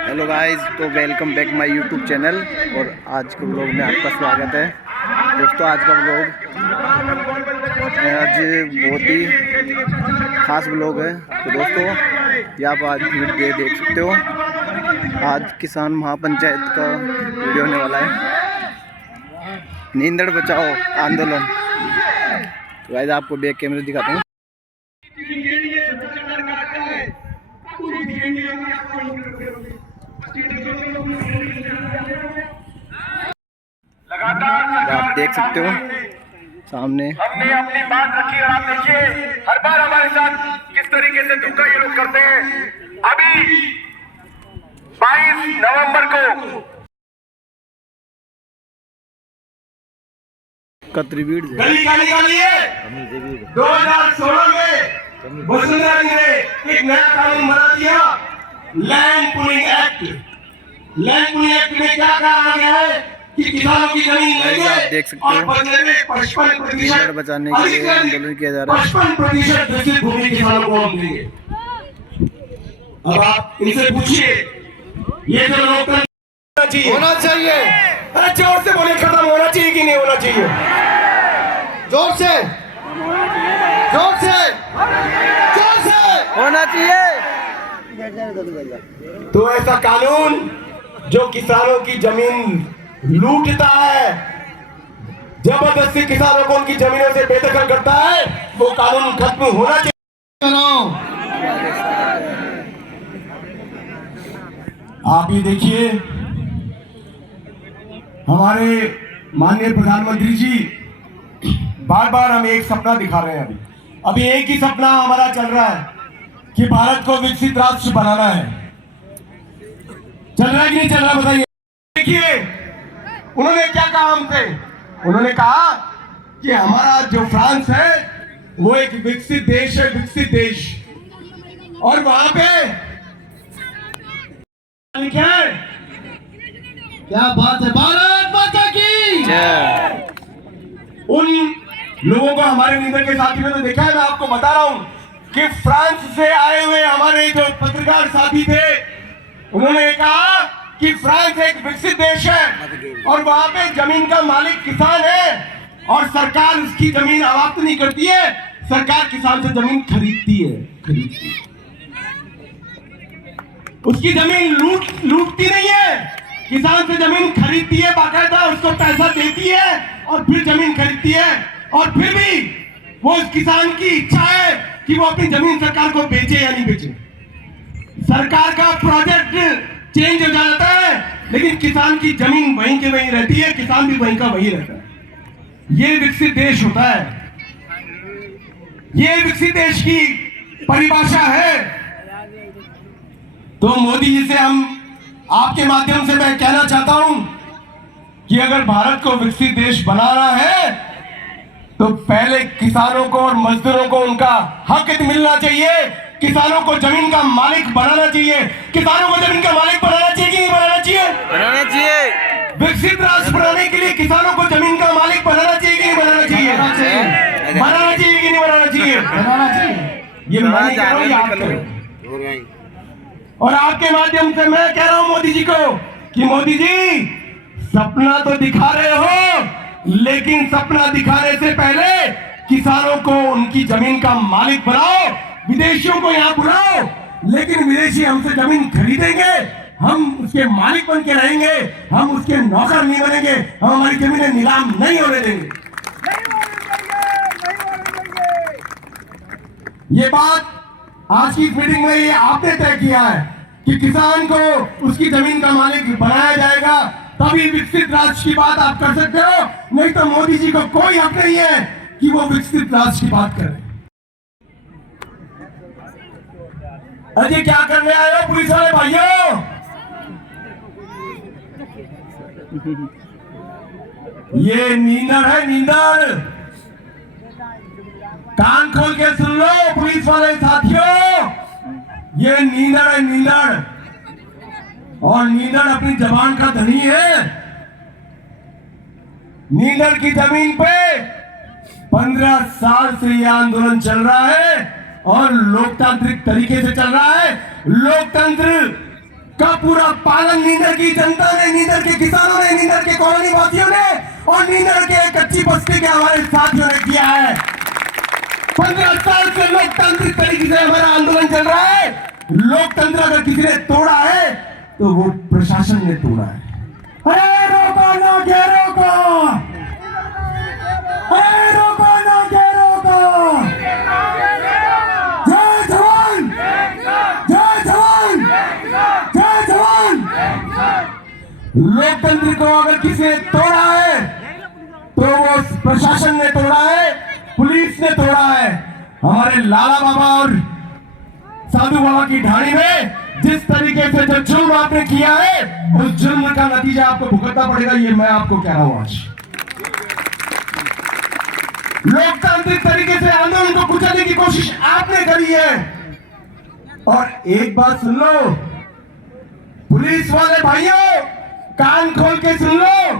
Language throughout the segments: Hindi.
हेलो गाइस, तो welcome back my YouTube channel. और आज के व्लॉग में आपका स्वागत है दोस्तों। आज का व्लॉग आज बहुत ही खास व्लॉग है। तो दोस्तों ये आप आज वीडियो देख सकते हो। आज किसान महापंचायत का वीडियो होने वाला है, नींदड़ बचाओ आंदोलन। तो गाइस आपको बैक कैमरे दिखाता हूँ। आप देख सकते हो सामने हमने अपनी बात रखी और आप देखिए हर बार हमारे साथ किस तरीके से धोखा ये लोग करते हैं। अभी 22 नवंबर को कतरीबीड़ गली का निकालिए। 2016 में वसुंधरा जी ने एक नया कानून बना दिया, land pooling act. Land pooling act में क्या कहा गया है कि किसानों की जमीन लेंगे। आप देख सकते हो 55% बचाने के लिए आंदोलन किया जा रहा है। 55% विकसित भूमि किसानों को हम देंगे। अब आप इनसे पूछिए ये जो लोकतंत्र होना चाहिए, अरे जोर से बोले, खत्म होना चाहिए कि नहीं होना चाहिए? जोर से जोर से जोर से होना चाहिए। तो ऐसा कानून जो किसानों की जमीन लूटता है, जबरदस्ती किसानों को उनकी जमीनों से बेदखल करता है, वो कानून खत्म होना चाहिए। आप ये देखिए, हमारे माननीय प्रधानमंत्री जी बार बार हमें एक सपना दिखा रहे हैं। अभी एक ही सपना हमारा चल रहा है कि भारत को विकसित राष्ट्र बनाना है। चल रहा है कि नहीं चल रहा, बताइए। देखिए उन्होंने क्या कहा हमसे, उन्होंने कहा कि हमारा जो फ्रांस है वो एक विकसित देश है, विकसित देश। और वहां पे क्या है, क्या बात है, भारत माता की जय। उन लोगों को हमारे नींदड़ के साथियों ने देखा है। मैं आपको बता रहा हूं कि फ्रांस से आए हुए हमारे जो पत्रकार साथी थे, उन्होंने कहा कि फ्रांस एक विकसित देश है और वहां पे जमीन का मालिक किसान है और सरकार उसकी जमीन आवाज नहीं करती है, सरकार किसान से जमीन खरीदती है। उसकी जमीन लूटती नहीं है, किसान से जमीन खरीदती है, बाकायदा उसको पैसा देती है और फिर जमीन खरीदती है। और फिर भी वो उस किसान की इच्छा है कि वो अपनी जमीन सरकार को बेचे या नहीं बेचे। सरकार का प्रोजेक्ट चेंज हो जाता है, लेकिन किसान की जमीन वहीं की वहीं रहती है, किसान भी वहीं का वहीं रहता है। ये विकसित देश होता है, ये विकसित देश की परिभाषा है। तो मोदी जी से हम आपके माध्यम से मैं कहना चाहता हूं कि अगर भारत को विकसित देश बनाना है तो पहले किसानों को और मजदूरों को उनका हक मिलना चाहिए। किसानों को जमीन का मालिक बनाना चाहिए। किसानों को जमीन का मालिक बनाना चाहिए कि नहीं बनाना चाहिए? बनाना चाहिए। विकसित राष्ट्र बनाने के लिए किसानों को जमीन का मालिक बनाना चाहिए कि नहीं बनाना चाहिए? बनाना चाहिए कि नहीं बनाना चाहिए? बनाना चाहिए। ये मैं कह रहा हूं, आप करो। और आपके माध्यम से मैं कह रहा हूं मोदी जी को कि मोदी जी सपना तो दिखा रहे हो, लेकिन सपना दिखाने से पहले किसानों को उनकी जमीन का मालिक बनाओ। विदेशियों को यहाँ बुलाओ, लेकिन विदेशी हमसे जमीन खरीदेंगे, हम उसके मालिक बन के रहेंगे, हम उसके नौकर नहीं बनेंगे, हम हमारी जमीनें नीलाम नहीं होने देंगे। ये बात आज की मीटिंग में ये आपने तय किया है कि किसान को उसकी जमीन का मालिक बनाया जाएगा, तभी विकसित राष्ट्र की बात आप कर सकते हो। नहीं तो मोदी जी को कोई हक नहीं है कि वो विकसित राष्ट्र की बात करें। अजय क्या करने आए हो पुलिस वाले भाइयों? ये नींदड़ है, नींदड़। कान खोल के सुन लो पुलिस वाले साथियों, ये नींदड़ है, नींदड़। और नींदड़ अपनी जबान का धनी है। नींदड़ की जमीन पे 15 साल से यह आंदोलन चल रहा है और लोकतांत्रिक तरीके से चल रहा है। लोकतंत्र का पूरा पालन नींदर की जनता ने, नींदर के किसानों ने, नींदर के कॉलोनी वासियों ने और नींदर के कच्ची बस्ती के हमारे साथियों ने किया है। 15 साल से लोकतांत्रिक तरीके से हमारा आंदोलन चल रहा है। लोकतंत्र अगर किसी ने तोड़ा है तो वो प्रशासन ने तोड़ा है। अरे रोको ना के रोको, अरे रोको ना के रोको। जय जवान, जय जवान, जय जवान। लोकतंत्र को अगर किसी ने तोड़ा है तो वो प्रशासन ने तोड़ा है, पुलिस ने तोड़ा है। हमारे लाला बाबा और साधु बाबा की ढाणी में जिस तरीके से जो जुल्म आपने किया है, उस जुल्म का नतीजा आपको भुगतना पड़ेगा, ये मैं आपको कह रहा हूं। आज लोकतांत्रिक तरीके से आंदोलन को कुचलने की कोशिश आपने करी है। और एक बात सुन लो पुलिस वाले भाइयों, कान खोल के सुन लो,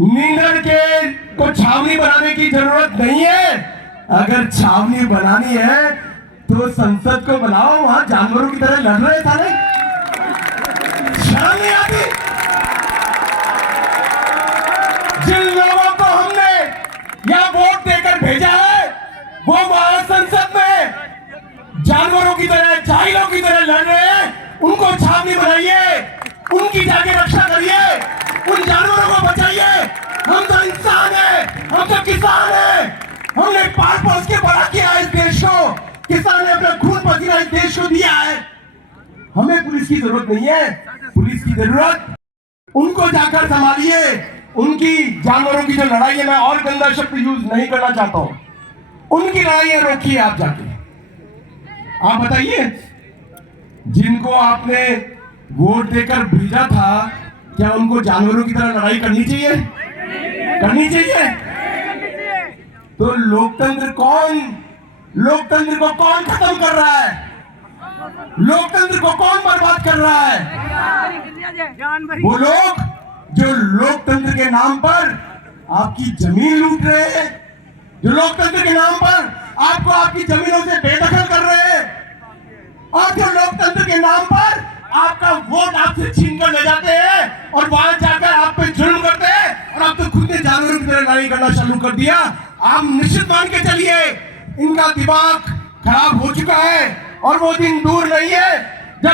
नींदर के को छावनी बनाने की जरूरत नहीं है। अगर छावनी बनानी है तो संसद को बनाओ, वहां जानवरों की तरह लड़ रहे सारे, शर्म नहीं आती? जिन लोगों को हमने यहां वोट देकर भेजा है वो वहां संसद में जानवरों की तरह, जाहिलों की तरह लड़ रहे हैं। उनको छावनी बनाइए, उनकी जाके रक्षा करिए, उन जानवरों को बचाइए। हम तो इंसान हैं, हम तो किसान हैं, हमने पाल पोस के बड़ा किया इस देश को, किसान ने अपना खून पसीना इस देश को दिया है। हमें पुलिस की जरूरत नहीं है, पुलिस की जरूरत उनको जाकर संभालिए। उनकी जानवरों की जो लड़ाई है, मैं और गंदा शब्द यूज नहीं करना चाहता हूं, उनकी लड़ाई रोकिए आप जाके। आप बताइए, जिनको आपने वोट देकर भेजा था, क्या उनको जानवरों की तरह लड़ाई करनी चाहिए? करनी चाहिए। तो लोकतंत्र को कौन खत्म कर रहा है? लोकतंत्र को कौन बर्बाद कर रहा है? वो लोग जो लोकतंत्र के नाम पर आपकी जमीन लूट रहे हैं, जो लोकतंत्र के नाम पर आपको आपकी जमीनों से बेदखल कर रहे हैं, और जो लोकतंत्र के नाम पर आपका वोट आपसे छीन कर ले जाते हैं और वहां जाकर आप पे जुल्म करते हैं। और आप तो खुद ने जानवरों की तरह लड़ाई करना चालू कर दिया। आप निश्चित मान के चलिए, इनका दिमाग खराब हो चुका है और वो दिन दूर नहीं है जब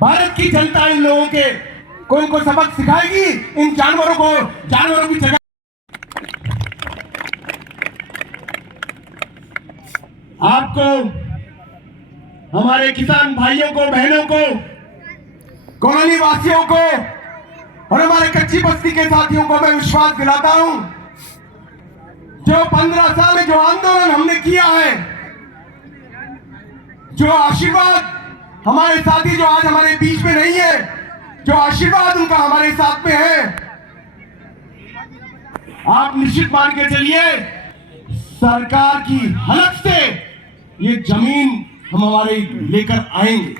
भारत की जनता इन लोगों के को इनको सबक सिखाएगी। इन जानवरों की जगह आपको, हमारे किसान भाइयों को, बहनों को, कॉलोनी वासियों को और हमारे कच्ची बस्ती के साथियों को मैं विश्वास दिलाता हूं, जो 15 साल में जो आंदोलन हमने किया है, जो आशीर्वाद हमारे साथी जो आज हमारे बीच में नहीं है, जो आशीर्वाद उनका हमारे साथ में है, आप निश्चित मान के चलिए, सरकार की हलक से ये जमीन हम हमारे लेकर आएंगे।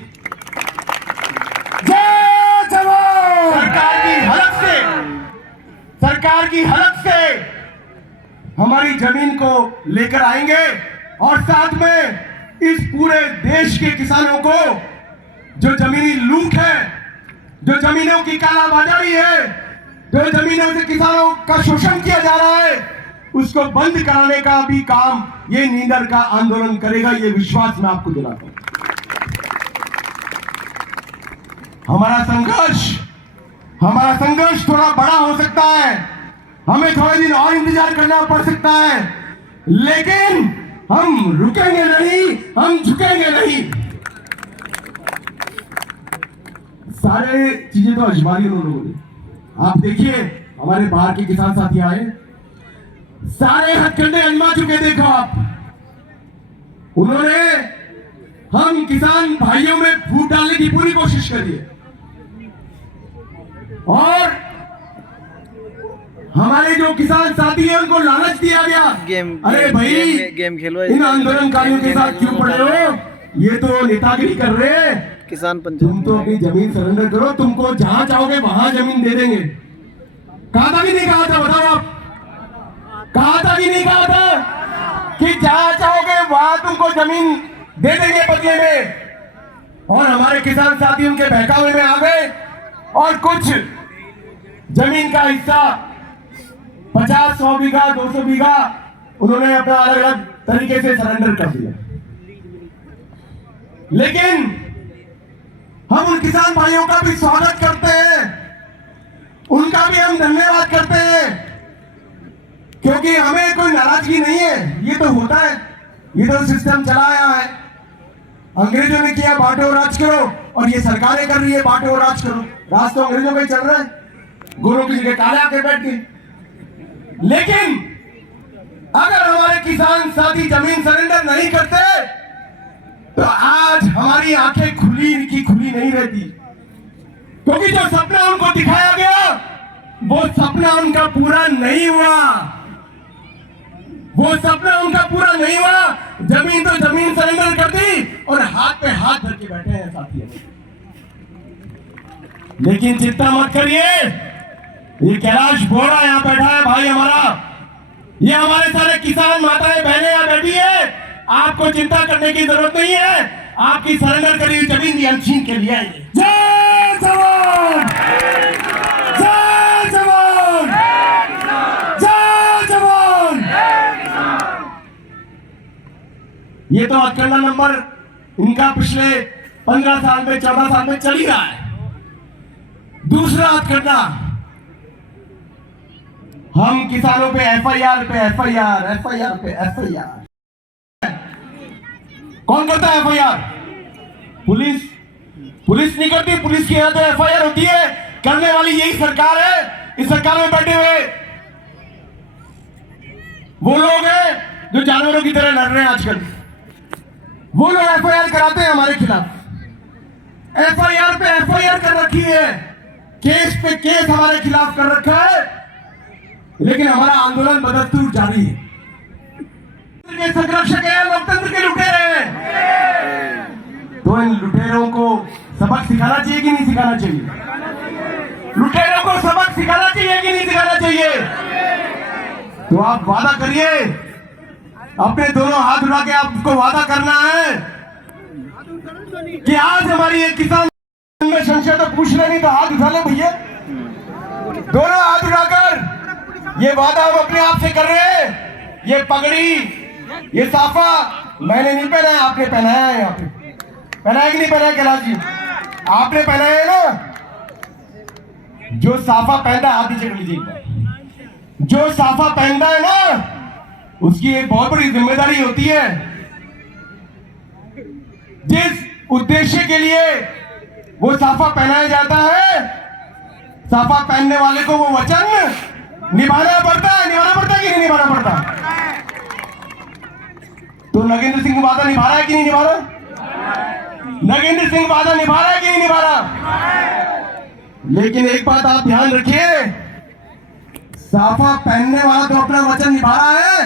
जय जवान। सरकार की हलक से हमारी जमीन को लेकर आएंगे और साथ में इस पूरे देश के किसानों को जो जमीनी लूट है, जो जमीनों की कालाबाजारी है, जो जमीनों से किसानों का शोषण किया जा रहा है, उसको बंद कराने का भी काम ये नींदर का आंदोलन करेगा। ये विश्वास मैं आपको दिलाता हूं। हमारा संघर्ष थोड़ा बड़ा हो सकता है, हमें थोड़े दिन और इंतजार करना पड़ सकता है, लेकिन हम रुकेंगे नहीं, हम झुकेंगे नहीं। सारे चीजें तो आजमा ली उन लोगों ने। आप देखिए, हमारे बाहर के किसान साथी आए, सारे हथकंडे आजमा चुके। देखो आप, उन्होंने हम किसान भाइयों में फूट डालने की पूरी कोशिश करी है और हमारे जो किसान साथी हैं उनको लालच दिया गया। अरे भाई, गेम खेलो, इन आंदोलनकारियों के साथ क्यों पड़े हो? ये तो नेतागिरी कर रहे हैं। किसान पंचायत, तुम तो अपनी जमीन सरेंडर करो, तुमको जहां चाहोगे वहां जमीन दे देंगे। कहा था कि नहीं कहा था? बताओ आप, कहा था कि नहीं कहा था कि जहां चाहोगे वहां तुमको जमीन दे देंगे बदले में? और हमारे किसान साथी उनके बहकावे में आ गए और कुछ जमीन का हिस्सा 50, 100 बीघा, 200 बीघा उन्होंने अपना अलग अलग तरीके से सरेंडर कर दिया। लेकिन हम उन किसान भाइयों का भी स्वागत करते हैं, उनका भी हम धन्यवाद करते हैं, क्योंकि हमें कोई नाराजगी नहीं है। ये तो होता है, ये तो सिस्टम चला आया है। अंग्रेजों ने किया बांटो और राज करो, और ये सरकारें कर रही है बांटो और राज करो। राज तो अंग्रेजों का ही चल रहा है, गोरों की जगह काले आके बैठ गए। लेकिन अगर हमारे किसान साथी जमीन सरेंडर नहीं करते तो आज हमारी आंखें खुली की खुली नहीं रहती, क्योंकि जो सपना उनको दिखाया गया वो सपना उनका पूरा नहीं हुआ। वो सपना उनका पूरा नहीं हुआ। जमीन तो जमीन सरेंडर कर दी और हाथ पे हाथ धर के बैठे हैं साथी। लेकिन चिंता मत करिए, ये कैलाश बोरा यहां बैठा है भाई हमारा, ये हमारे सारे किसान माताएं बहनें यहां बैठी है। आपको चिंता करने की जरूरत नहीं है, आपकी सरेंडर करी हुई जमीन भी हम छीन के लिए आएंगे। जय जवान, जय जवान, जय जवान। ये तो हथकंडा नंबर इनका पिछले 15 साल में 14 साल में चल ही रहा है। दूसरा हथकंडा, हम किसानों पे एफआईआर पे एफआईआर, एफआईआर पे एफआईआर। कौन करता है एफआईआर? पुलिस। पुलिस नहीं करती, पुलिस की यहां तो एफआईआर होती है। करने वाली यही सरकार है। इस सरकार में बैठे हुए वो लोग हैं जो जानवरों की तरह लड़ रहे हैं आजकल। वो लोग एफआईआर कराते हैं हमारे खिलाफ। एफआईआर पे एफआईआर कर रखी है, केस पे केस हमारे खिलाफ कर रखा है, लेकिन हमारा आंदोलन बदस्तूर जारी है। के संरक्षक है, लोकतंत्र के लुटेरे हैं। तो इन लुटेरों को सबक सिखाना चाहिए कि नहीं सिखाना चाहिए? लुटेरों को सबक सिखाना चाहिए कि नहीं सिखाना चाहिए? तो आप वादा करिए, अपने दोनों हाथ उठा के आपको वादा करना है कि आज हमारी एक किसान में संशय तो पूछ रहे नहीं तो हाथ उठा ले भैया। दोनों हाथ उठाकर ये वादा हम अपने आप से कर रहे हैं। ये पगड़ी, ये साफा मैंने नहीं पहना है, आपने पहनाया है। यहाँ पे पहना है कि नहीं पहना है कैलाश जी? आपने पहनाया है ना। जो साफा पहनता है, हाथ नीचे कर लीजिए। जो साफा पहनता है ना, उसकी एक बहुत बड़ी जिम्मेदारी होती है। जिस उद्देश्य के लिए वो साफा पहनाया जाता है, साफा पहनने वाले को वो वचन निभाना पड़ता है। निभाना पड़ता है कि नहीं निभाना पड़ता? तो नगेंद्र सिंह वादा निभा रहा है कि नहीं निभा रहा? नगेंद्र सिंह वादा निभा रहा है कि नहीं निभा रहा? लेकिन एक बात आप ध्यान रखिए, साफा पहनने वाला तो अपना वचन निभा रहा है,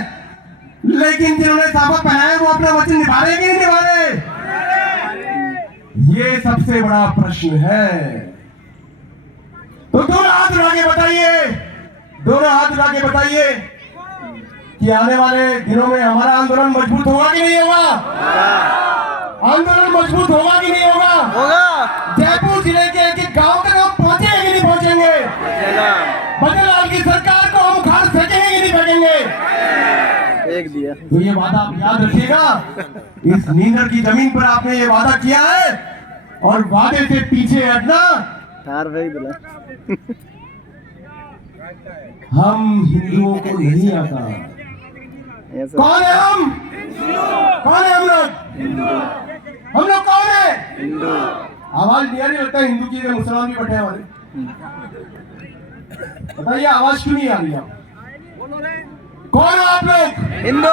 लेकिन जिन्होंने साफा पहनाया वो अपना वचन निभा रहे कि नहीं निभा रहे? ये सबसे बड़ा प्रश्न है। तो दोनों हाथ उठा के बताइए, दोनों हाथ उठा के बताइए कि आने वाले दिनों में हमारा आंदोलन मजबूत होगा कि नहीं होगा? आंदोलन मजबूत होगा कि नहीं होगा? होगा। जयपुर जिले के एक गांव तक हम पहुंचेंगे कि नहीं पहुंचेंगे? बद्रीलाल की सरकार को हम उखाड़ फेंकेंगे कि नहीं फेंकेंगे? एक दिया। तो ये वादा आप याद रखिएगा। इस नींदर की जमीन पर आपने ये वादा किया है और वादे से पीछे हटना। तार फेंक दिला। हम हिंदुओं को नहीं आता। कौन है हम? कौन है हम लोग? हम लोग कौन है? आवाज नहीं आ रही? लगता है हिंदू की जगह मुसलमान भी बैठे हमारे। बताइए आवाज क्यों नहीं आ रही? आप कौन हो? आप लोग हिंदू।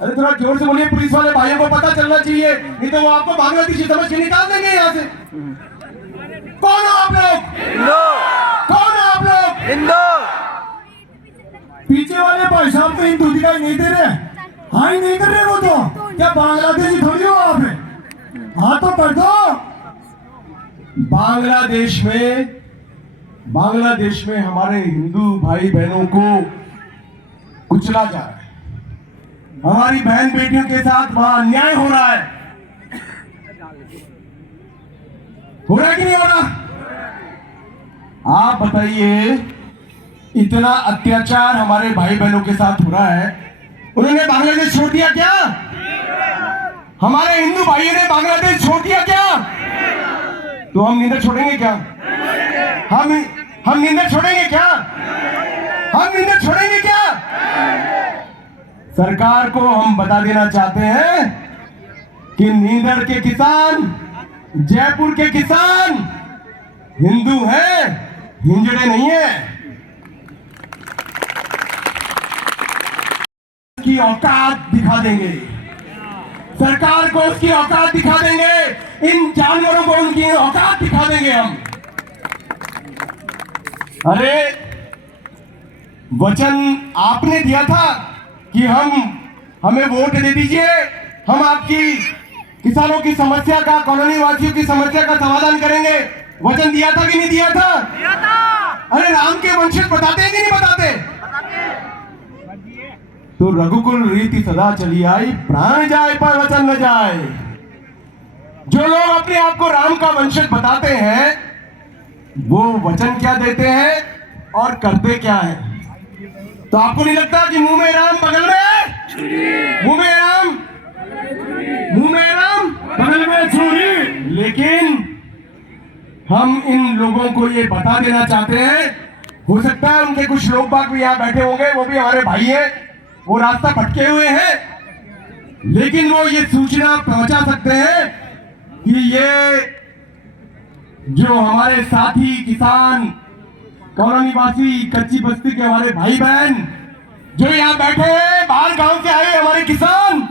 अरे थोड़ा जोर से बोलिए, पुलिस वाले भाइयों को पता चलना चाहिए, नहीं तो वो आपको बांग्लादेशी समझ के निकाल देंगे यहाँ से। कौन हो आप लोग? हिंदू। कौन हो आप लोग? हिंदू। पीछे वाले भाई साहब तो हिंदू दिखाई नहीं दे रहे। हाँ ही नहीं कर रहे वो तो। क्या बांग्लादेशी थोड़ी हो आप? हाँ तो कर दो। बांग्लादेश में हमारे हिंदू भाई बहनों को कुचला जा रहा है। हमारी बहन बेटियों के साथ वहां अन्याय हो रहा है। हो रहा है कि नहीं हो रहा? आप बताइए, इतना अत्याचार हमारे भाई बहनों के साथ हो रहा है, उन्होंने बांग्लादेश छोड़ दिया क्या? हमारे हिंदू भाइयों ने बांग्लादेश छोड़ दिया क्या? तो हम नींदर छोड़ेंगे क्या? हम नींदर छोड़ेंगे क्या? हम नींदर छोड़ेंगे क्या? सरकार को हम बता देना चाहते हैं कि नींदर के किसान, जयपुर के किसान हिंदू हैं, हिंजड़े नहीं है। की औकात दिखा देंगे, सरकार को उसकी औकात दिखा देंगे, इन जानवरों को उनकी औकात दिखा देंगे हम। अरे वचन आपने दिया था कि हमें वोट दे दीजिए, हम आपकी किसानों की समस्या का, कॉलोनी वासियों की समस्या का समाधान करेंगे। वचन दिया था कि नहीं दिया था? दिया था। अरे राम के वंशज बताते हैं कि नहीं बताते? तो रघुकुल रीति सदा चली आई, प्राण जाए पर वचन न जाए। जो लोग अपने आप को राम का वंशज बताते हैं, वो वचन क्या देते हैं और करते क्या है? तो आपको नहीं लगता कि मुंह में राम बगल में, मुंह में राम, मुंह में राम बगल में छुरी? लेकिन हम इन लोगों को ये बता देना चाहते हैं, हो सकता है उनके कुछ लोग बाग भी यहाँ बैठे होंगे, वो भी हमारे भाई हैं, वो रास्ता भटके हुए हैं, लेकिन वो ये सूचना पहुंचा सकते हैं कि ये जो हमारे साथी किसान, कॉलोनी वासी, कच्ची बस्ती के हमारे भाई बहन जो यहाँ बैठे हैं, बाहर गांव से आए हमारे किसान,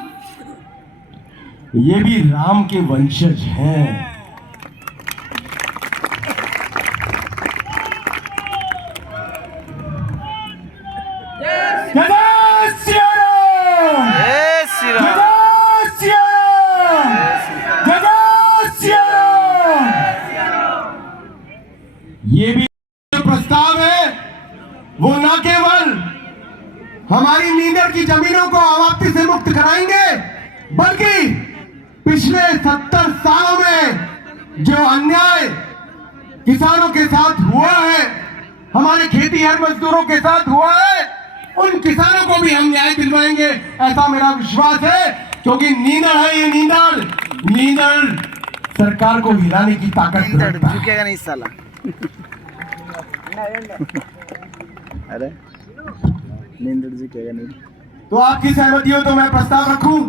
ये भी राम के वंशज हैं। ये भी जो प्रस्ताव है वो न केवल हमारी नींदर की जमीनों को आवाप्ति से मुक्त कराएंगे, बल्कि पिछले 70 सालों में जो अन्याय किसानों के साथ हुआ है, हमारे खेतीहर मजदूरों के साथ हुआ है, उन किसानों को भी हम न्याय दिलवाएंगे, ऐसा मेरा विश्वास है। क्योंकि नींदर है ये नींदर सरकार को हिलाने की ताकत रखता है। झुकेगा नहीं साला। अरे नींदर झुकेगा नहीं। तो आपकी सहमति हो तो मैं प्रस्ताव रखूं?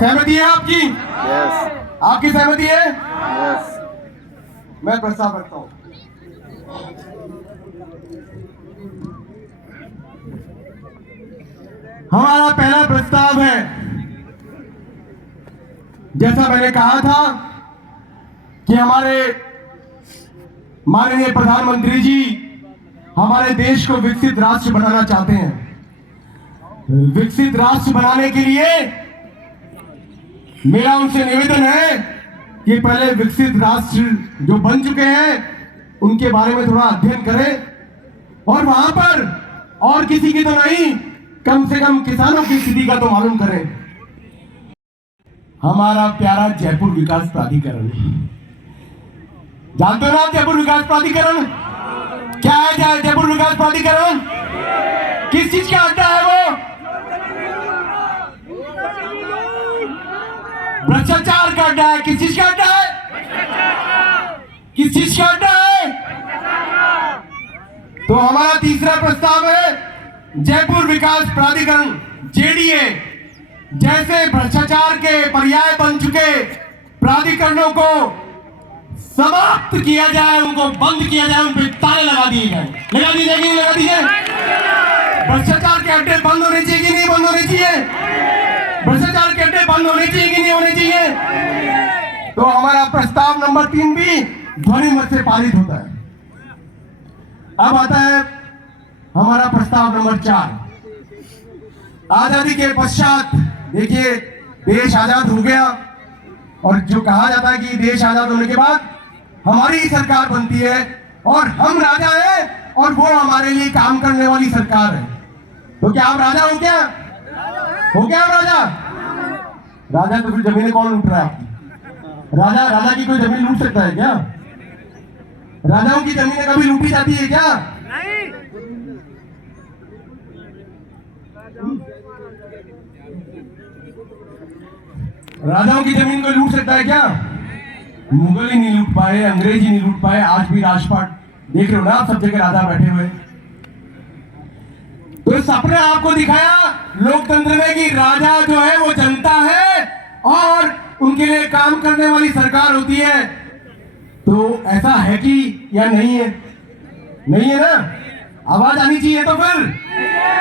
सहमति है आपकी? यस। आपकी सहमति है? यस। मैं प्रस्ताव रखता हूं। हमारा पहला प्रस्ताव है, जैसा मैंने कहा था कि हमारे माननीय प्रधानमंत्री जी हमारे देश को विकसित राष्ट्र बनाना चाहते हैं। विकसित राष्ट्र बनाने के लिए मेरा उनसे निवेदन है कि पहले विकसित राष्ट्र जो बन चुके हैं उनके बारे में थोड़ा अध्ययन करें, और वहां पर और किसी की तो नहीं, कम से कम किसानों की स्थिति का तो मालूम करें। हमारा प्यारा जयपुर विकास प्राधिकरण, जानते हो ना आप जयपुर विकास प्राधिकरण क्या है? जयपुर विकास प्राधिकरण किस चीज का अड्डा है? वो भ्रष्टाचार का अड्डा है। किस चीज का अड्डा है? किस चीज का अड्डा है? तो हमारा तीसरा प्रस्ताव है, जयपुर विकास प्राधिकरण जेडीए जैसे भ्रष्टाचार के पर्याय बन चुके प्राधिकरणों को समाप्त किया जाए, उनको बंद किया जाए, उन पर ताले लगा दिए जाए। लगा दी जाएगी? लगा दी जाए? भ्रष्टाचार के अड्डे बंद होने चाहिए कि नहीं बंद होने चाहिए? भ्रष्टाचार के अड्डे बंद होने चाहिए कि नहीं होने चाहिए? तो हमारा प्रस्ताव नंबर 3 भी ध्वनि मत से पारित होता है। अब आता है हमारा प्रस्ताव नंबर 4। आजादी के पश्चात देखिए देश आजाद हो गया, और जो कहा जाता है कि देश आजाद होने के बाद हमारी ही सरकार बनती है और हम राजा हैं और वो हमारे लिए काम करने वाली सरकार है। तो क्या आप राजा हो? क्या हो? क्या राजा? राजा तो फिर जमीनें कौन लूट रहा है आपकी? राजा की कोई जमीन लूट सकता है क्या? राजाओं की जमीनें कभी लूटी जाती है क्या? राजाओं की जमीन को लूट सकता है क्या? मुगल ही नहीं लूट पाए, अंग्रेज ही नहीं लूट पाए। आज भी राजपाट देख रहे हो ना आप, सब जगह राजा बैठे हुए। तो सपने आपको दिखाया लोकतंत्र में कि राजा जो है वो जनता है और उनके लिए काम करने वाली सरकार होती है। तो ऐसा है कि या नहीं है? नहीं है ना? आवाज आनी चाहिए। तो फिर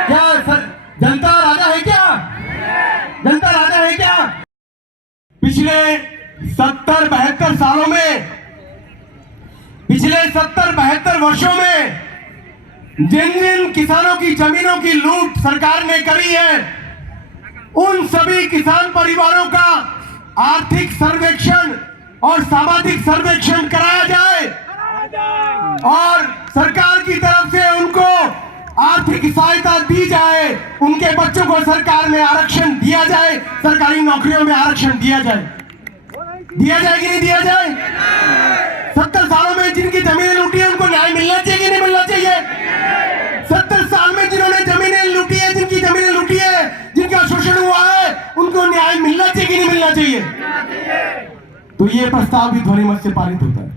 क्या जनता राजा है क्या? जनता राजा है क्या? पिछले 70-72 सालों में, पिछले 70-72 वर्षों में जिन जिन किसानों की जमीनों की लूट सरकार ने करी है, उन सभी किसान परिवारों का आर्थिक सर्वेक्षण और सामाजिक सर्वेक्षण कराया जाए और सरकार की तरफ से उनको आर्थिक सहायता दी जाए, उनके बच्चों को सरकार में आरक्षण दिया जाए, सरकारी नौकरियों में आरक्षण दिया जाए। दिया जाए कि नहीं दिया जाए? 70 सालों में जिनकी जमीनें लूटी है उनको न्याय मिलना चाहिए कि नहीं मिलना चाहिए? 70 साल में जिन्होंने जमीनें लूटी है, जिनकी जमीनें लूटी है, जिनका शोषण हुआ है, उनको न्याय मिलना चाहिए कि नहीं मिलना चाहिए? तो ये प्रस्ताव भी ध्वनिमत से पारित होता है।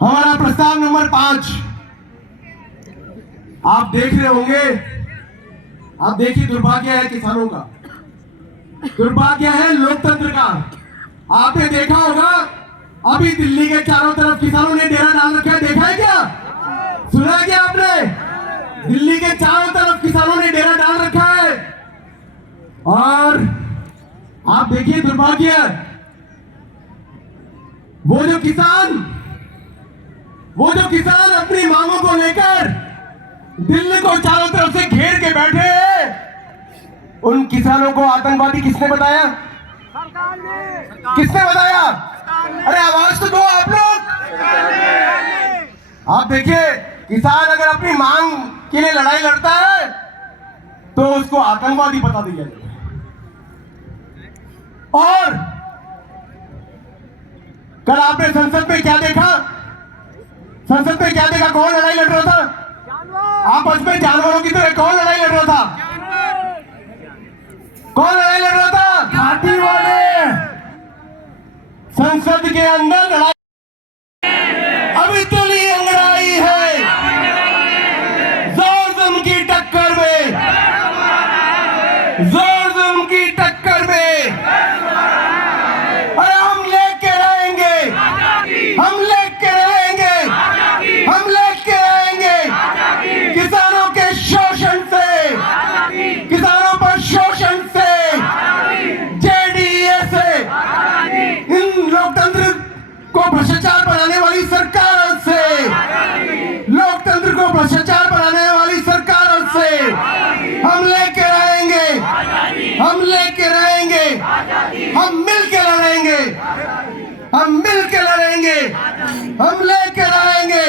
हमारा प्रस्ताव नंबर 5 आप देख रहे होंगे। आप देखिए, दुर्भाग्य है किसानों का, दुर्भाग्य है लोकतंत्र का। आपने देखा होगा अभी दिल्ली के चारों तरफ किसानों ने डेरा डाल रखा है, देखा है क्या? सुना है क्या आपने? दिल्ली के चारों तरफ किसानों ने डेरा डाल रखा है। और आप देखिए दुर्भाग्य, वो जो किसान अपनी मांगों को लेकर दिल्ली को चारों तरफ से घेर के बैठे हैं, उन किसानों को आतंकवादी किसने बताया? किसने बताया? अरे आवाज तो दो आप लोग। आप देखिए, किसान अगर अपनी मांग के लिए लड़ाई लड़ता है तो उसको आतंकवादी बता दिया जाता है। और कल आपने संसद में क्या देखा? संसद में क्या देखा? कौन लड़ाई लड़ रहा था? आपस में जानवरों की तरह कौन लड़ाई लड़ रहा था? कौन लड़ाई लड़ रहा था? घाटी वाले। संसद के अंदर लड़ाई अभी तुली अंगड़ाई है, जोर की टक्कर में, जोर की टक्कर में। अरे हम लेके रहेंगे, हम लेके रहेंगे, हम लेके रहेंगे किसानों के शोषण से, किसानों पर शोषण से, जेडीए से, इन लोकतंत्र को भ्रष्टाचार बनाने वाली सरकारों से, लोकतंत्र को भ्रष्टाचार बनाने वाली सरकारों से हम लेके रहेंगे, हम लेके रहेंगे, हम मिलके लड़ेंगे, हम मिलके लड़ेंगे, हम लेके रहेंगे,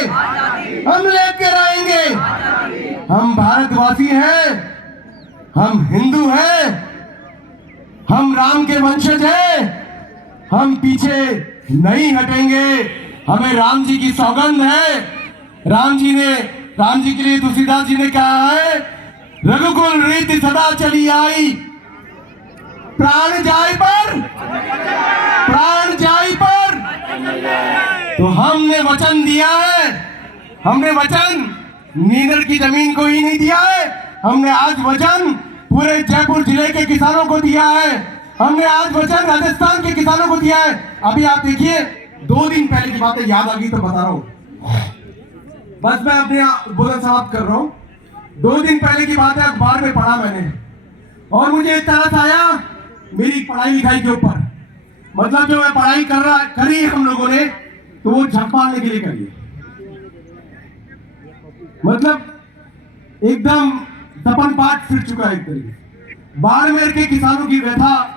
हम लेके रहेंगे। हम भारतवासी हैं, हम हिंदू हैं, हम राम के वंशज हैं, हम पीछे नहीं हटेंगे। हमें राम जी की सौगंध है। राम जी के लिए तुलसीदास जी ने कहा है, रघुकुल रीति सदा चली आई, प्राण जाए पर, प्राण जाए पर। तो हमने वचन दिया है, हमने वचन नीदर की जमीन को ही नहीं दिया है, हमने आज वचन पूरे जयपुर जिले के किसानों को दिया है, हमने आज वचन राजस्थान के किसानों को दिया है। अभी आप देखिए, 2 दिन पहले की बातें याद आ गई तो बता रहा हूं, बस मैं अपने उद्बोधन समाप्त कर रहा हूं। 2 दिन पहले की बात है, अखबार में पढ़ा मैंने और मुझे एक तरस आया मेरी पढ़ाई लिखाई के ऊपर। मतलब जो मैं पढ़ाई करी हम लोगों ने, तो वो झक मारने के लिए करी है। मतलब एकदम सपन पाठ फिर चुका है एक तरीके। बाड़मेर के किसानों की व्यथा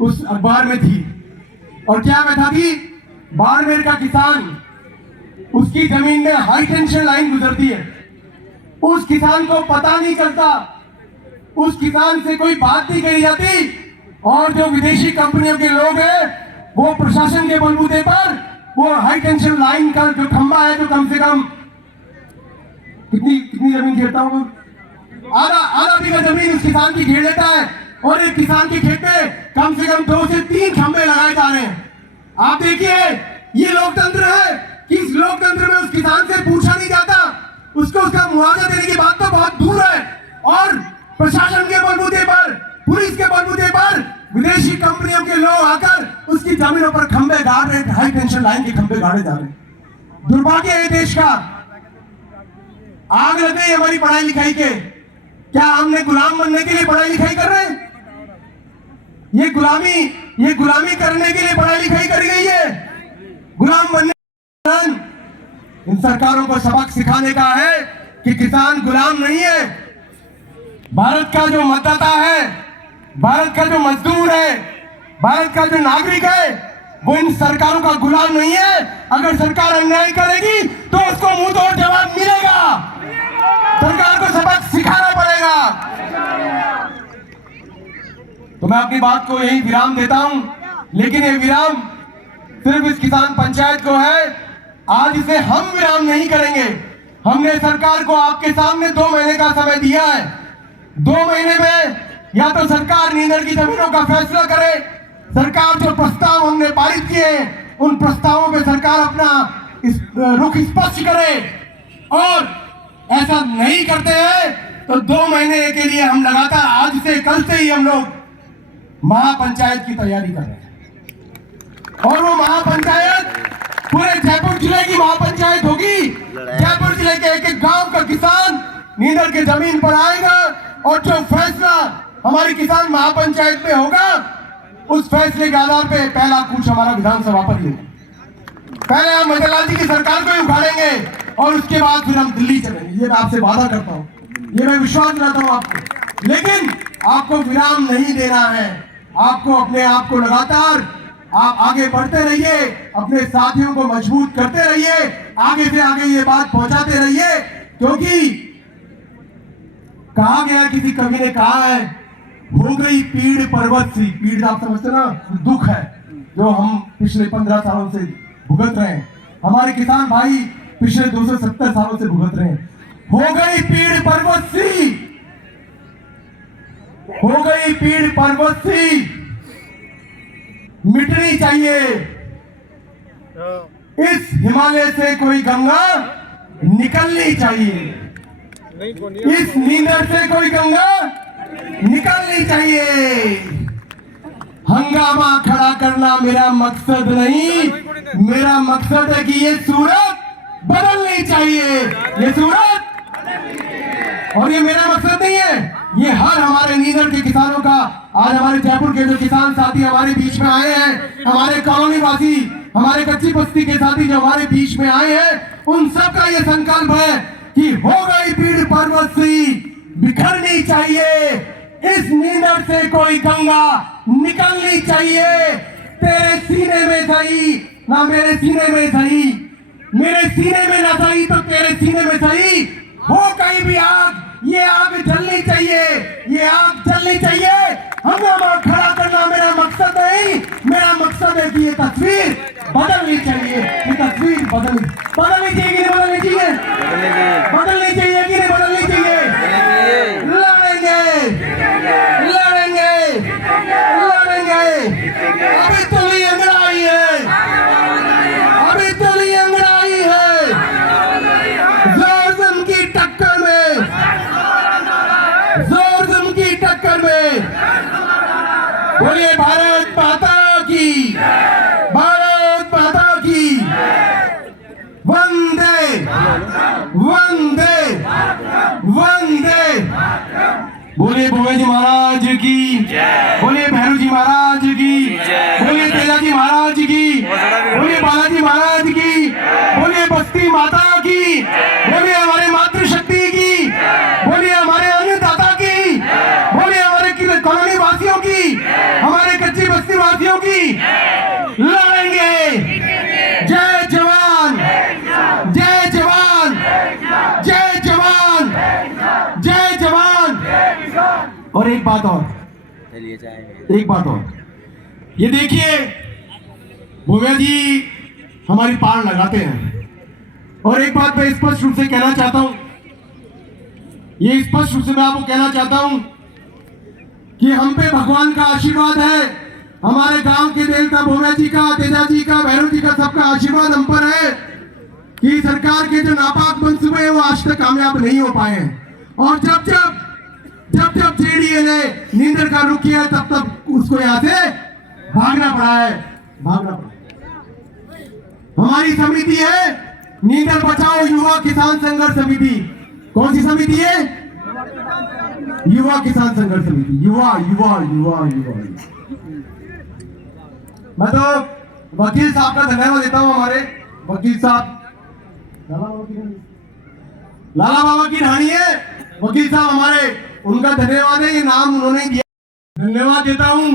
उस अखबार में थी। और क्या व्यथा थी? बाड़मेर का किसान, उसकी जमीन में हाई टेंशन लाइन गुजरती है, उस किसान को पता नहीं चलता, उस किसान से कोई बात नहीं कही जाती। और जो विदेशी कंपनियों के लोग हैं वो प्रशासन के बलबूते पर वो हाई टेंशन लाइन का जो खंभा है, जो कम से कम कितनी जमीन घेरता होगा, आधा बीघा जमीन उस किसान की घेर लेता है, और एक किसान के खेत में कम से कम 2 से 3 खंभे लगाए जा रहे हैं। आप देखिए, ये लोकतंत्र है कि इस लोकतंत्र में उस किसान से पूछा नहीं जाता, उसको उसका मुआवजा देने की बात तो बहुत दूर है, और प्रशासन के बलबूते पर, पुलिस के बलबूते पर विदेशी कंपनियों के लोग आकर उसकी जमीनों पर खंभे गाड़ रहे, हाई टेंशन लाइन के खंभे गाड़े जा रहे। दुर्भाग्य है देश का। आग लग गई हमारी पढ़ाई लिखाई के। क्या हमने गुलाम बनने के लिए पढ़ाई लिखाई कर रहे हैं? ये गुलामी करने के लिए पढ़ाई लिखाई करी गई है। गुलाम बनने, इन सरकारों को सबक सिखाने का है कि किसान गुलाम नहीं है। भारत का जो मतदाता है, भारत का जो मजदूर है, भारत का जो नागरिक है, वो इन सरकारों का गुलाम नहीं है। अगर सरकार अन्याय करेगी तो उसको मुंह तोड़ जवाब मिलेगा। सरकार को सबक सिखाना पड़ेगा। तो मैं अपनी बात को यही विराम देता हूं, लेकिन ये विराम सिर्फ इस किसान पंचायत को है। आज इसे हम विराम नहीं करेंगे। हमने सरकार को आपके सामने 2 महीने का समय दिया है। 2 महीने में या तो सरकार नींदर की जमीनों का फैसला करे, सरकार जो प्रस्ताव हमने पारित किए उन प्रस्तावों पे सरकार अपना रुख स्पष्ट करे, और ऐसा नहीं करते हैं तो 2 महीने के लिए हम लगातार आज से कल से ही हम लोग महापंचायत की तैयारी कर रहे हैं। और वो महापंचायत पूरे जयपुर जिले की महापंचायत होगी। जयपुर जिले के एक गांव का किसान नींदर के जमीन पर आएगा, और जो फैसला हमारी किसान महापंचायत में होगा, उस फैसले के आधार पे पहला कूच हमारा विधानसभा पर ही होगा। पहले हम मदनलाल जी की सरकार को ही उखाड़ेंगे, और उसके बाद फिर हम दिल्ली चलेंगे। ये मैं आपसे वादा करता हूँ, ये मैं विश्वास दिलाता हूँ आपको। लेकिन आपको विराम नहीं देना है। आपको अपने आप को लगातार आप आगे बढ़ते रहिए, अपने साथियों को मजबूत करते रहिए, आगे से आगे ये बात पहुंचाते रहिए, क्योंकि कहा गया, किसी कवि ने कहा है, हो गई पीड़ पर्वत सी। पीड़ आप समझते ना, दुख है जो हम पिछले 15 सालों से भुगत रहे हैं। हमारे किसान भाई पिछले 270 सालों से भुगत रहे हैं। हो गई पीड़ पर्वत सी, हो गई पीड़ पर्वत सी, मिटनी चाहिए। इस हिमालय से कोई गंगा निकलनी चाहिए, इस नींदर से कोई गंगा निकलनी चाहिए। हंगामा खड़ा करना मेरा मकसद नहीं, मेरा मकसद है कि ये सूरत बदलनी चाहिए, ये सूरत। और ये मेरा मकसद नहीं है, ये हर हमारे नींदर के किसानों का। आज हमारे जयपुर के जो किसान साथी हमारे बीच में आए हैं, हमारे कॉलोनी वासी, हमारे कच्ची बस्ती के साथी जो हमारे बीच में आए हैं, उन सब का ये संकल्प है कि हो गई पीड़ पर्वत सी, बिखरनी चाहिए। इस नींदर से कोई गंगा निकलनी चाहिए। तेरे सीने में सही ना मेरे सीने में सही, मेरे सीने में ना सही तो तेरे सीने में सही। हो कहीं भी आग, ये आग जलनी चाहिए, ये आग जलनी चाहिए। हंगामा खड़ा करना मेरा मकसद नहीं, मेरा मकसद है कि ये तस्वीर बदलनी चाहिए। ये तस्वीर बदलनी चाहिए कि नहीं बदलनी चाहिए? बदलनी चाहिए कि नहीं बदलनी चाहिए? लड़ेंगे, लड़ेंगे, लड़ेंगे। अभी तो ये अंगड़ाई है, अभी तो ये अंगड़ाई है। जोर की टक्कर में, जोर की टक्कर में बोलिए भारत माता की, भारत माता की। वंदे वंदे वंदे। बोलिए भोवे जी महाराज की, बोलिए भैरू जी महाराज की, बोलिए तेजा जी महाराज की, बोलिए बालाजी महाराज की, बोलिए बस्ती माता की, बोलिए हमारे मातृशक्ति की, बोलिए हमारे अन्नदाता की, बोलिए हमारे कॉलोनी वासियों की, हमारे कच्ची बस्ती वासियों की। लड़ेंगे। जय जवान, जय जवान, जय जवान, जय जवान। और एक बात और, एक बात और, ये देखिए भोवे जी हमारी पार लगाते हैं। और एक बात मैं स्पष्ट रूप से कहना चाहता हूं, ये स्पष्ट रूप से मैं आपको कहना चाहता हूं कि हम पे भगवान का आशीर्वाद है, हमारे गांव के देवता भोला जी का, तेजा जी का, भैरव जी का, सबका आशीर्वाद हम पर है कि सरकार के जो नापाक मंसूबे हैं वो आज तक कामयाब नहीं हो पाए हैं। और जब जब जेडीए ने नींदर का रुख किया तब उसको यहाँ से भागना पड़ा है। हमारी समिति है नींदर बचाओ युवा किसान संघर्ष समिति। कौन सी समिति है? युवा किसान संघर्ष समिति। युवा युवा युवा युवा। मैं तो वकील साहब का धन्यवाद देता हूं, हमारे वकील साहब लाला बाबा की रानी है वकील साहब हमारे, उनका धन्यवाद है, ये नाम उन्होंने दिया। धन्यवाद देता हूं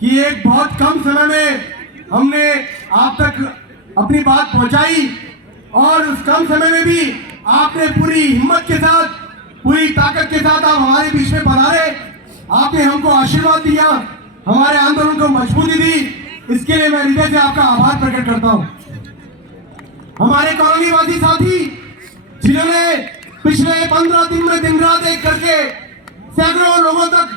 कि एक बहुत कम समय में हमने आप तक अपनी बात पहुंचाई और उस कम समय में भी आपने पूरी हिम्मत के साथ, पूरी ताकत के साथ आप हमारे बीच में पधारे, आपने हमको आशीर्वाद दिया, हमारे आंदोलन को मजबूती दी, इसके लिए मैं हृदय से आपका आभार प्रकट करता हूं। हमारे कॉलोनीवासी साथी जिन्होंने पिछले 15 दिन में दिन रात एक करके सैकड़ों लोगों तक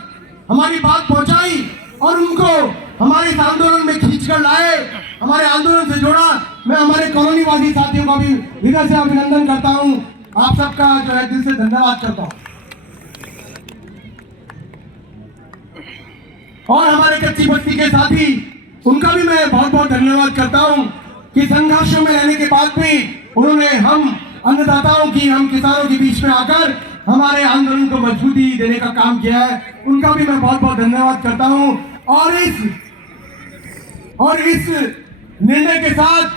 हमारी बात पहुंचाई और उनको हमारे इस आंदोलन में खींचकर लाए, हमारे आंदोलन से जोड़ा, मैं हमारे कॉलोनीवासी साथियों का भी हृदय से अभिनंदन करता हूं। आप सबका जो है दिल से धन्यवाद करता हूं। और हमारे कच्ची बस्ती के साथी, उनका भी मैं बहुत बहुत धन्यवाद करता हूं कि संघर्षों में रहने के बाद भी उन्होंने हम अन्नदाताओं की, हम किसानों के बीच में आकर हमारे आंदोलन को मजबूती देने का काम किया है, उनका भी मैं बहुत बहुत धन्यवाद करता हूं। और इस निर्णय के साथ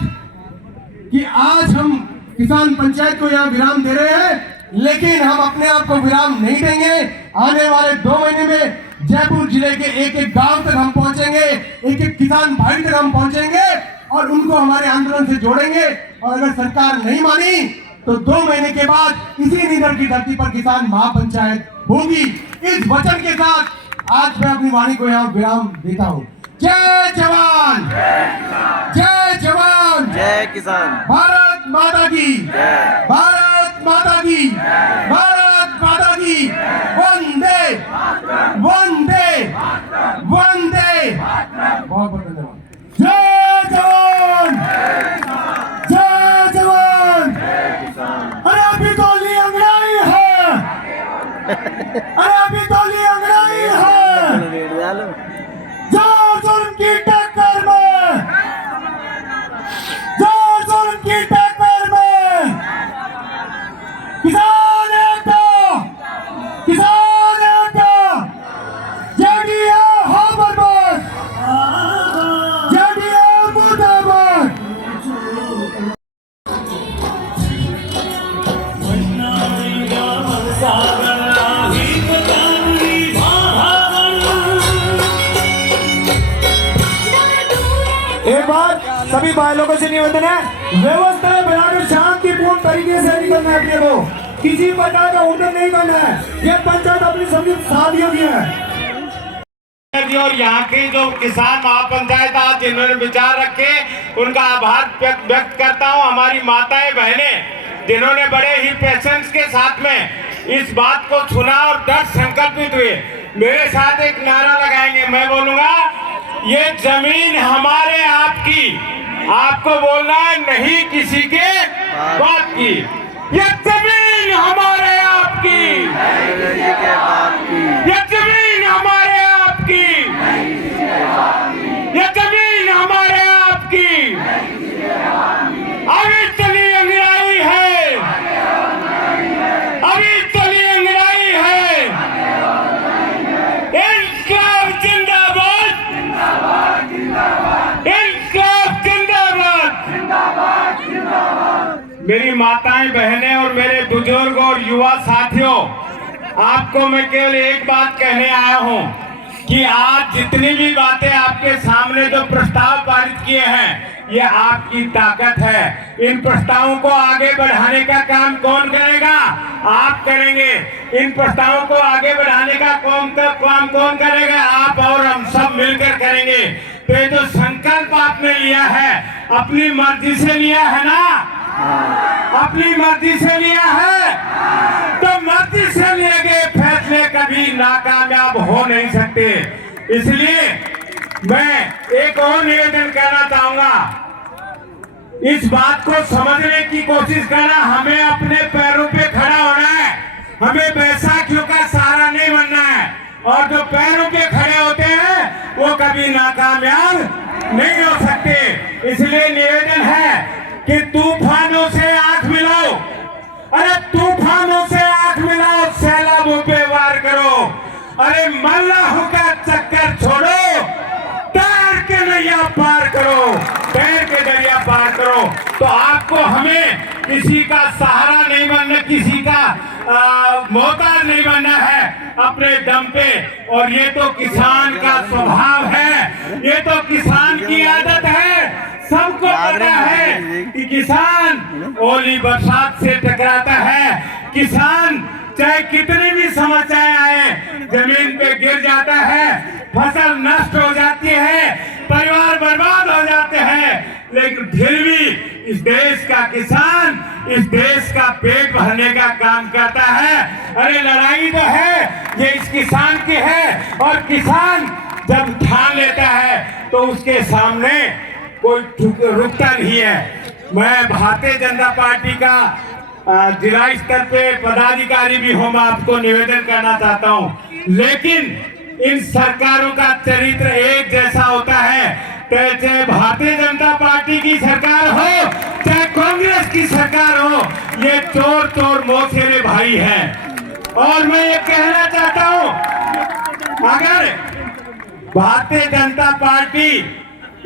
कि आज हम किसान पंचायत को यहाँ विराम दे रहे हैं, लेकिन हम अपने आप को विराम नहीं देंगे। आने वाले 2 महीने में जयपुर जिले के एक एक गांव तक हम पहुंचेंगे, एक एक किसान भाई तक हम पहुंचेंगे और उनको हमारे आंदोलन से जोड़ेंगे। और अगर सरकार नहीं मानी तो 2 महीने के बाद इसी नींदर की धरती पर किसान महापंचायत होगी। इस वचन के साथ आज मैं अपनी वाणी को यहाँ विराम देता हूँ। जय जवान, जय जवान, जय किसान। भारत माता की, भारत माता की, भारत माता की। वंदे वंदे वंदे। बहुत बहुत धन्यवाद। जय जवान, जय जवान। अरे अभी तो ली अंगड़ाई है, अरे अभी तो ली अंगड़ाई है। जोर जुल्म की टक्कर में, जोर जुल्म की टक्कर में किसान एकता, किसान एकता। जेडीए हो बर्बाद, जेडीए मुर्दाबाद। एक बार सभी भाई लोगों से निवेदन है, व्यवस्था बनाकर शांतिपूर्ण तरीके से निकलना है अपने को, किसी प्रकार का उल्लंघन नहीं करना है। ये पंचायत अपनी सभी शादियों की है। और यहाँ की जो किसान महापंचायत आज जिन्होंने विचार रखे, उनका आभार व्यक्त करता हूँ। हमारी माताएं बहनें जिन्होंने बड़े ही पेशेंस के साथ में इस बात को सुना और दृढ़ संकल्पित हुए। मेरे साथ एक नारा लगाएंगे, मैं बोलूंगा, ये जमीन हमारे आपकी, आपको बोलना है नहीं किसी के बाप की। ये जमीन हमारे आपकी, ये जमीन हमारे आपकी, ये जमीन हमारे आपकी। अभी चली अंगड़ाई है, अभी चली अंगड़ाई है। इंकलाब जिंदाबाद, इंकलाब जिंदाबाद। मेरी माताएं बहनें और मेरे बुजुर्ग और युवा साथियों, आपको मैं केवल एक बात कहने आया हूं कि आज जितनी भी बातें आपके सामने जो प्रस्ताव पारित किए हैं, ये आपकी ताकत है। इन प्रस्तावों को आगे बढ़ाने का काम कौन करेगा? आप करेंगे। इन प्रस्तावों को आगे बढ़ाने का काम कौन करेगा? आप और हम सब मिलकर करेंगे। तो ये जो संकल्प आपने लिया है अपनी मर्जी से लिया है ना, अपनी मर्जी से लिया है, तो मर्जी से लिए गए फैसले कभी नाकामयाब हो नहीं सकते। इसलिए मैं एक और निवेदन करना चाहूंगा, इस बात को समझने की कोशिश करना, हमें अपने पैरों पे खड़ा होना है, हमें बैसाखियों का सहारा नहीं बनना है, और जो पैरों पे खड़े होते हैं वो कभी नाकामयाब नहीं हो सकते। इसलिए निवेदन है कि तूफानों से आंख मिलाओ, अरे तूफानों से आंख मिलाओ, सैलाबों पे वार करो, अरे मल्लाहों का चक्कर छोड़ो, तैर के नैया पार करो, तैर के दरिया पार करो। तो आपको हमें किसी का सहारा नहीं बनना, किसी का मोहताज नहीं बनना है, अपने दम पे। और ये तो किसान का स्वभाव है, ये तो किसान की आदत है। सबको पता है कि किसान ओली बरसात से टकराता है, किसान चाहे कितनी भी समस्याएं आए जमीन पे गिर जाता है, फसल नष्ट हो जाती है, परिवार बर्बाद हो जाते हैं, लेकिन फिर भी इस देश का किसान इस देश का पेट भरने का काम करता है। अरे लड़ाई तो है ये इस किसान की है, और किसान जब ठान लेता है तो उसके सामने कोई रुकता नहीं है। मैं भारतीय जनता पार्टी का जिला स्तर पे पदाधिकारी भी हूं, मैं आपको निवेदन करना चाहता हूं, लेकिन इन सरकारों का चरित्र एक जैसा होता है, चाहे भारतीय जनता पार्टी की सरकार हो चाहे कांग्रेस की सरकार हो, ये चोर चोर मौसेरे भाई हैं। और मैं ये कहना चाहता हूं, अगर भारतीय जनता पार्टी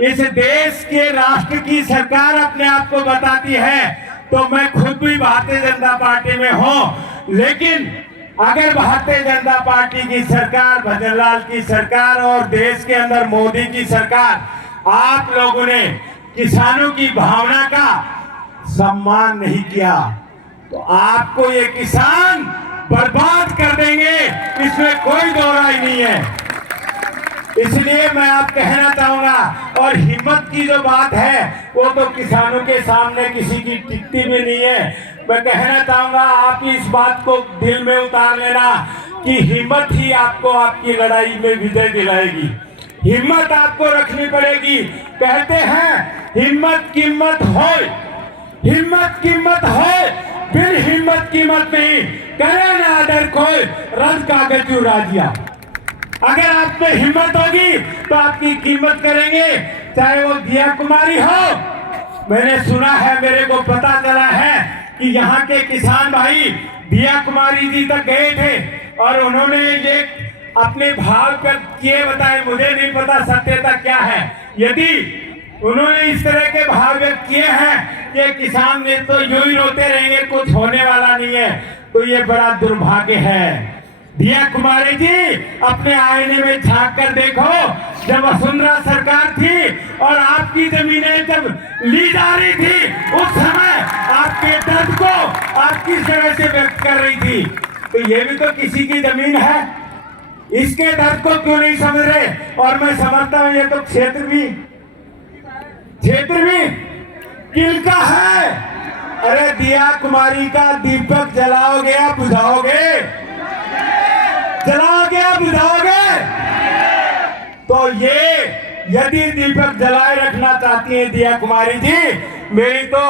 इस देश के राष्ट्र की सरकार अपने आप को बताती है, तो मैं खुद भी भारतीय जनता पार्टी में हूं, लेकिन अगर भारतीय जनता पार्टी की सरकार, भजनलाल की सरकार और देश के अंदर मोदी की सरकार, आप लोगों ने किसानों की भावना का सम्मान नहीं किया, तो आपको ये किसान बर्बाद कर देंगे, इसमें कोई दो राय नहीं है। इसलिए मैं आप कहना चाहूंगा, और हिम्मत की जो बात है वो तो किसानों के सामने किसी की टिकती भी नहीं है। मैं कहना चाहूंगा आप इस बात को दिल में उतार लेना कि हिम्मत ही आपको आपकी लड़ाई में विजय दिलाएगी, हिम्मत आपको रखनी पड़ेगी। कहते हैं हिम्मत कीमत हो, हिम्मत कीमत हो, फिर हिम्मत कीमत नहीं, करे ना डर कोई, रंग कागज राजिया। अगर आप में हिम्मत होगी तो आपकी कीमत करेंगे, चाहे वो दिया कुमारी हो। मैंने सुना है, मेरे को पता चला है कि यहाँ के किसान भाई दिया कुमारी जी तक गए थे और उन्होंने ये अपने भाव व्यक्त किए, बताए, मुझे नहीं पता सत्यता क्या है। यदि उन्होंने इस तरह के भाव व्यक्त किए हैं कि किसान ने तो यूं ही रोते रहेंगे, कुछ होने वाला नहीं है, तो ये बड़ा दुर्भाग्य है। दिया कुमारी जी अपने आईने में झांक कर देखो, जब वसुंधरा सरकार थी और आपकी जमीनें जब ली जा रही थी, उस समय आपके दर्द को आप किस तरह से व्यक्त कर रही थी। तो ये भी तो किसी की जमीन है, इसके दर्द को क्यों नहीं समझ रहे। और मैं समझता हूँ ये तो क्षेत्र भी किल का है। अरे दिया कुमारी का दीपक जलाओगे या बुझाओगे, जलाओगे या बुझाओगे। तो ये यदि दीपक जलाए रखना चाहती है दिया कुमारी जी, मेरी तो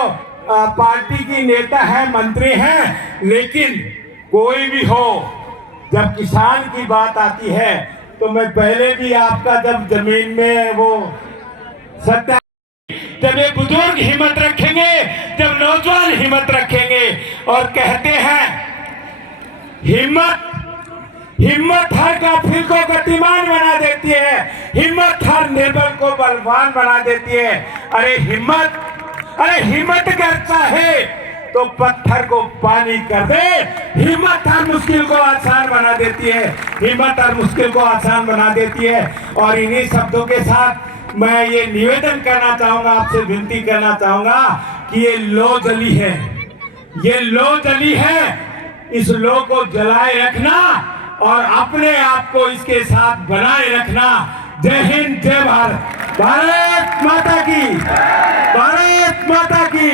पार्टी की नेता है, मंत्री हैं, लेकिन कोई भी हो, जब किसान की बात आती है तो मैं पहले भी आपका जब जमीन में वो सत्ता, जब ये बुजुर्ग हिम्मत रखेंगे, जब नौजवान हिम्मत रखेंगे और कहते हैं हिम्मत हर काफिर को गतिमान बना देती है, हिम्मत हर निर्बल को बलवान बना देती है। अरे हिम्मत करता है तो पत्थर को पानी कर दे, हिम्मत हर मुश्किल को आसान बना देती है, हिम्मत हर मुश्किल को आसान बना देती है। और इन्हीं शब्दों के साथ मैं ये निवेदन करना चाहूंगा, आपसे विनती करना चाहूंगा कि ये लो जली है, ये लो जली है, इस लो को जलाए रखना और अपने आप को इसके साथ बनाए रखना, जय हिंद, जय भारत। भारत माता की, भारत माता की।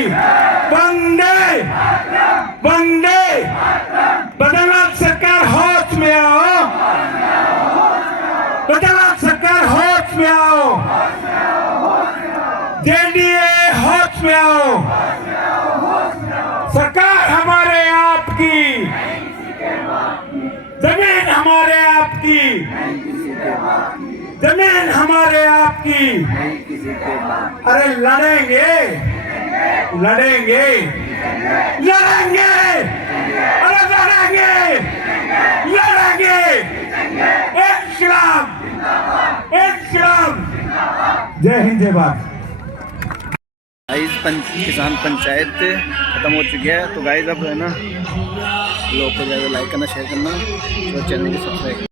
वंदे वंदे। बद्रीनाथ सरकार होश में आओ, बद्रीनाथ सरकार होश में आओ, जेडीए होश में आओ। सरकार हमारे आपकी, जमीन हमारे आपकी, जमीन हमारे आपकी। अरे लड़ेंगे, लड़ेंगे, लड़ेंगे, अरे लड़ेंगे, लड़ेंगे। इंकलाब, इंकलाब। जय हिंद, जय भारत। गाइस किसान पंचायत खत्म हो चुकी है। तो गाइस अब है ना, लोग को ज़्यादा लाइक करना, शेयर करना और चैनल को सब्सक्राइब